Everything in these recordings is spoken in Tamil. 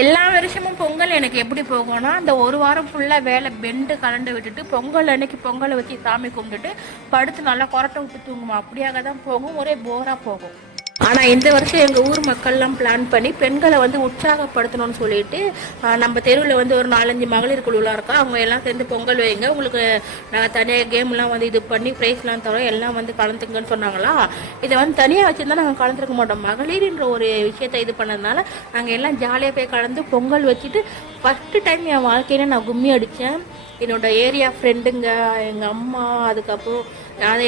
எல்லா வருஷமும் பொங்கல் எனக்கு எப்படி போகும்னா, அந்த ஒரு வாரம் ஃபுல்லாக வேலை பெண்டு கலண்டு விட்டுட்டு பொங்கல் அன்னைக்கு பொங்கலை வச்சு சாமி கும்பிட்டுட்டு படுத்து நல்லா கொரட்டை விட்டு தூங்குமா, அப்படியாக தான் போகும். ஒரே போராக போகும். ஆனால் இந்த வருஷம் எங்கள் ஊர் மக்கள்லாம் பிளான் பண்ணி பெண்களை வந்து உற்சாகப்படுத்தணும்னு சொல்லிட்டு நம்ம தெருவில் வந்து ஒரு 4-5 மகளிர் குழுலாம் இருக்கா, அவங்க எல்லாம் சேர்ந்து பொங்கல் வைங்க, உங்களுக்கு நாங்கள் தனியாக கேம்லாம் வந்து இது பண்ணி ப்ரைஸ்லாம் தரோம், எல்லாம் வந்து கலந்துங்கன்னு சொன்னாங்களா. இதை வந்து தனியாக வச்சுருந்தா நாங்கள் கலந்துருக்க மாட்டோம். மகளிர்ன்ற ஒரு விஷயத்தை இது பண்ணதுனால நாங்கள் எல்லாம் ஜாலியாக போய் கலந்து பொங்கல் வச்சுட்டு ஃபஸ்ட்டு டைம் என் வாழ்க்கையில் நான் கும்மி அடித்தேன். என்னோடய ஏரியா ஃப்ரெண்டுங்க, எங்கள் அம்மா, அதுக்கப்புறம்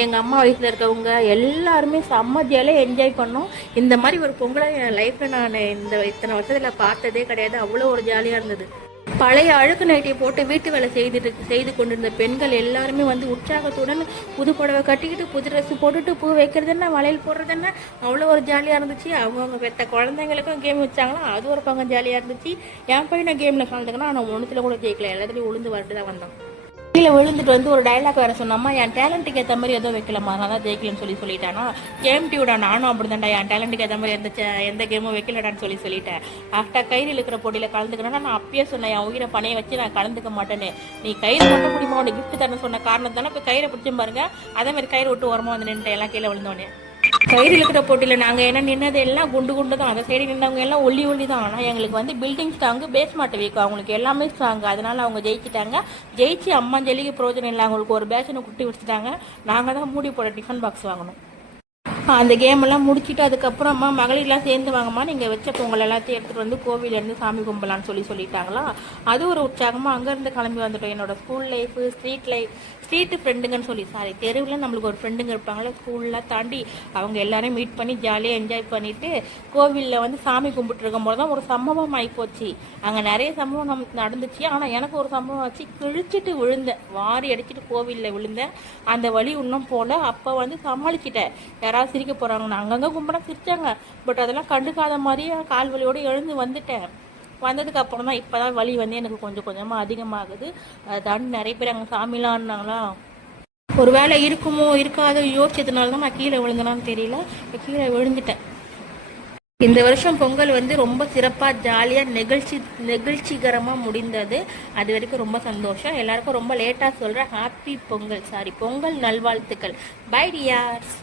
எங்கள் அம்மா வயசில் இருக்கவங்க எல்லாருமே செம்ம ஜாலியாக என்ஜாய் பண்ணோம். இந்த மாதிரி ஒரு பொங்கலை என் லைஃப்பில் நான் இத்தனை வருஷத்தில் பார்த்ததே கிடையாது. அவ்வளோ ஒரு ஜாலியாக இருந்தது. பழைய அழுக்கு நைட்டியை போட்டு வீட்டு வேலை செய்து கொண்டிருந்த பெண்கள் எல்லாருமே வந்து உற்சாகத்துடன் புது புடவை கட்டிக்கிட்டு புது ட்ரெஸ் போட்டுட்டு பூ வைக்கிறது என்ன, வளையல் போடுறது என்ன, அவ்வளோ ஒரு ஜாலியாக இருந்துச்சு. அவங்கவுங்க பெற்ற குழந்தைங்களுக்கும் கேம் வச்சாங்களா, அது ஒரு பக்கம் ஜாலியாக இருந்துச்சு. என் பையனை கேமில் கலந்துக்கனா ஆனால் ஒன்றுத்தில் கூட ஜெயிக்கல, எல்லாத்துலேயும் உளுந்து வரட்டு தான் வந்தான். கீழே விழுந்துட்டு வந்து ஒரு டைலாக் வேறு சொன்னாமா, என் டேலண்ட்டுக்கு ஏற்ற மாதிரி எதுவும் வைக்கலாமா, நான் தான் ஜெயிக்கலன்னு சொல்லிட்டானா. கேம் டியூடா நானும் அப்படி தான்டா, என் டேலண்ட்டுக்கு ஏற்ற மாதிரி எந்த கேமும் வைக்கலடான்னு சொல்லிட்டேன். ஆஃப்டர் கயிறு இழுக்கிற போட்டியில் கலந்துக்கணும்னா நான் அப்பயே சொன்னேன், என் உயிரை பணையை வச்சு நான் கலந்துக்க மாட்டேன்னு. நீ கயிறு மட்டும் பிடிமா, உனக்கு கிஃப்ட் தரேன்னு சொன்ன காரணம் தானே இப்போ கயிறை பிடிச்சும் பாருங்க. அதே மாதிரி கயிறு விட்டு ஓரமாக வந்து நின்றுட்டேன், எல்லாம் கீழே விழுந்தோடனே. கயிறு இழுக்கிற போட்டியில் நாங்கள் என்ன நின்னது எல்லாம் குண்டு தான், அதை சைடு நின்றவங்க எல்லாம் ஒல்லி தான். ஆனால் எங்களுக்கு வந்து பில்டிங் ஸ்ட்ராங்கு, பேஸ்மெண்ட் வீக், அவங்களுக்கு எல்லாமே ஸ்ட்ராங்கு. அதனால அவங்க ஜெயிச்சு அம்மா ஜல்லிக்கு பிரோஜனம் இல்லை, அவங்களுக்கு ஒரு பேஷனை குட்டி வச்சுட்டாங்க. நாங்கள் தான் மூடி போட டிஃபன் பாக்ஸ் வாங்கணும். அந்த கேமெல்லாம் முடிச்சுட்டு அதுக்கப்புறமா மகளிர்லாம் சேர்ந்து வாங்கம்மா, நீங்கள் வச்ச பொங்கல் எல்லாத்தையும் எடுத்துகிட்டு வந்து கோவிலேருந்து சாமி கும்பலான்னு சொல்லிட்டாங்களா. அது ஒரு உற்சாகமாக அங்கேருந்து கிளம்பி வந்துட்டோம். என்னோட ஸ்கூல் லைஃபு, ஸ்ட்ரீட்டு ஃப்ரெண்டுங்கன்னு சாரி தெருவில் நம்மளுக்கு ஒரு ஃப்ரெண்டுங்க இருப்பாங்களே, ஸ்கூல்லாம் தாண்டி அவங்க எல்லாரையும் மீட் பண்ணி ஜாலியாக என்ஜாய் பண்ணிவிட்டு கோவிலில் வந்து சாமி கும்பிட்டு இருக்கும் போது தான் ஒரு சம்பவம் ஆகிப்போச்சு. அங்கே நிறைய சம்பவம் நமக்கு நடந்துச்சு. ஆனால் எனக்கு ஒரு சம்பவம் ஆச்சு, கிழிச்சிட்டு விழுந்தேன், வாரி அடிச்சுட்டு கோவிலில் விழுந்தேன். அந்த வழி இன்னும் போல். அப்போ வந்து சமாளிச்சிட்டேன், யாராவது சிரிக்க போகிறாங்க, அங்கங்கே கும்பிட சிரிச்சாங்க. பட் அதெல்லாம் கண்டுக்காத மாதிரியே கால் வலியோடு எழுந்து வந்துட்டேன். வந்ததுக்கு அப்புறம் தான் இப்போ தான் வலி வந்து எனக்கு கொஞ்சம் கொஞ்சமாக அதிகமாகுது. தாண்டி நிறைய பேர் அங்கே சாமிலாம் ஆடினாங்களா, ஒரு வேலை இருக்குமோ இருக்காதோ யோசிச்சதுனால தான் நான் கீழே விழுந்தனான்னு தெரியல, கீழே விழுந்துட்டேன். இந்த வருஷம் பொங்கல் வந்து ரொம்ப சிறப்பாக ஜாலியாக நெகிழ்ச்சிகரமாக முடிந்தது. அது வரைக்கும் ரொம்ப சந்தோஷம். எல்லாருக்கும் ரொம்ப லேட்டாக சொல்கிறேன் ஹாப்பி பொங்கல், பொங்கல் நல்வாழ்த்துக்கள். Bye tears.